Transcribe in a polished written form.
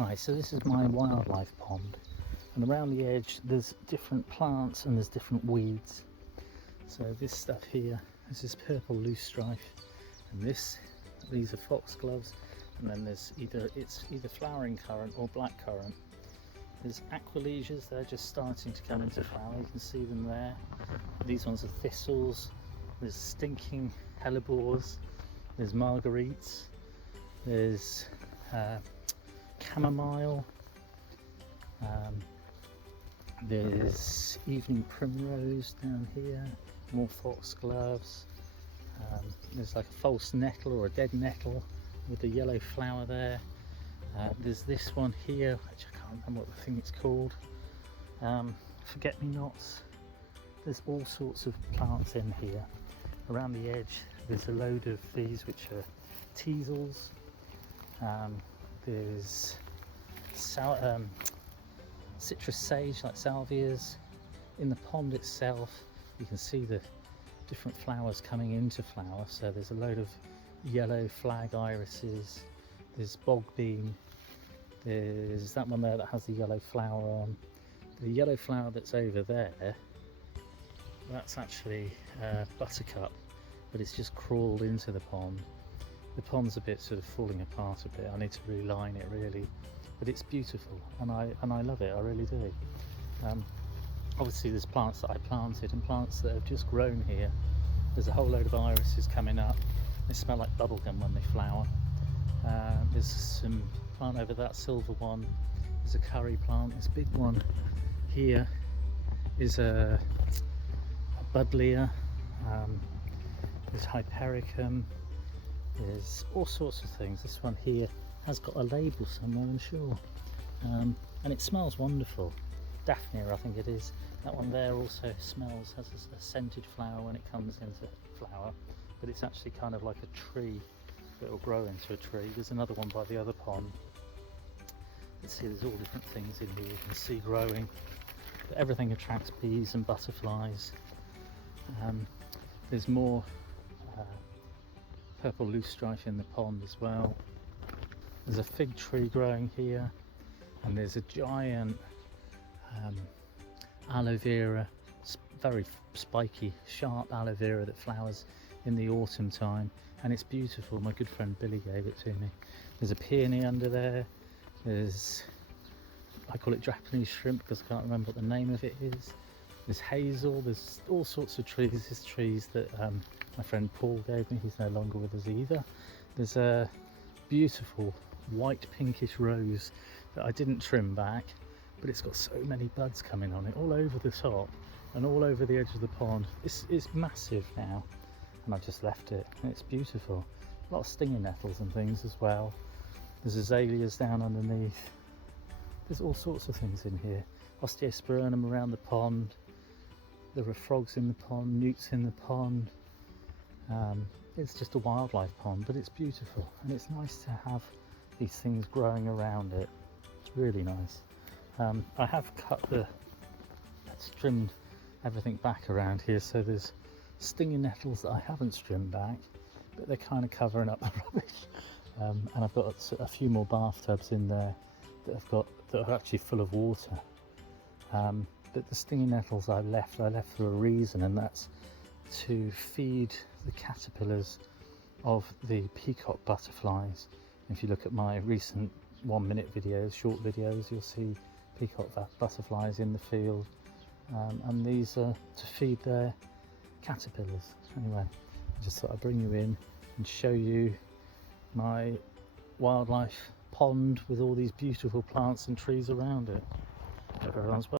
Right, so this is my wildlife pond, and around the edge there's different plants and there's different weeds. So this stuff here is this purple loosestrife, and these are foxgloves, and then there's either flowering currant or blackcurrant. There's aquilesias, they're just starting to come into flower, you can see them there. These ones are thistles, there's stinking hellebores, there's marguerites, there's chamomile, there's evening primrose down here, more foxgloves, there's like a false nettle or a dead nettle with the yellow flower there. There's this one here, which I can't remember what the thing it's called, forget-me-nots. There's all sorts of plants in here. Around the edge there's a load of these which are teasels. There's citrus sage like salvias. In the pond itself you can see the different flowers coming into flower, so there's a load of yellow flag irises, there's bogbean, there's that one there that has the yellow flower on. The yellow flower that's over there, that's actually buttercup, but it's just crawled into the pond. The pond's a bit sort of falling apart a bit, I need to reline it really, but it's beautiful and I love it, I really do. Obviously there's plants that I planted and plants that have just grown here. There's a whole load of irises coming up, they smell like bubblegum when they flower. There's some plant over that silver one, there's a curry plant, this big one here is a buddleia, there's hypericum, there's all sorts of things. This one here has got a label somewhere, I'm sure, and it smells wonderful. Daphnia I think it is. That one there also smells, has a scented flower when it comes into flower, but it's actually kind of like a tree that will grow into a tree. There's another one by the other pond. Let's see, there's all different things in here you can see growing, but everything attracts bees and butterflies. There's more purple loosestrife in the pond as well. There's a fig tree growing here, and there's a giant aloe vera, very spiky, sharp aloe vera that flowers in the autumn time, and it's beautiful. My good friend Billy gave it to me. There's a peony under there. There's, I call it Japanese shrimp because I can't remember what the name of it is. There's hazel, there's all sorts of trees. There's trees that my friend Paul gave me, he's no longer with us either. There's a beautiful white pinkish rose that I didn't trim back, but it's got so many buds coming on it all over the top and all over the edge of the pond. It's massive now, and I've just left it, and it's beautiful. A lot of stinging nettles and things as well. There's azaleas down underneath. There's all sorts of things in here. Osteospermum around the pond. There are frogs in the pond, newts in the pond. It's just a wildlife pond, but it's beautiful, and it's nice to have these things growing around it. It's really nice. I have trimmed everything back around here, so there's stinging nettles that I haven't trimmed back, but they're kind of covering up the rubbish. And I've got a few more bathtubs in there that are actually full of water. But the stinging nettles I left for a reason, and that's to feed the caterpillars of the peacock butterflies. If you look at my recent 1-minute videos, short videos, you'll see peacock butterflies in the field, and these are to feed their caterpillars. Anyway, I just thought I'd bring you in and show you my wildlife pond with all these beautiful plants and trees around it. Hope everyone's well.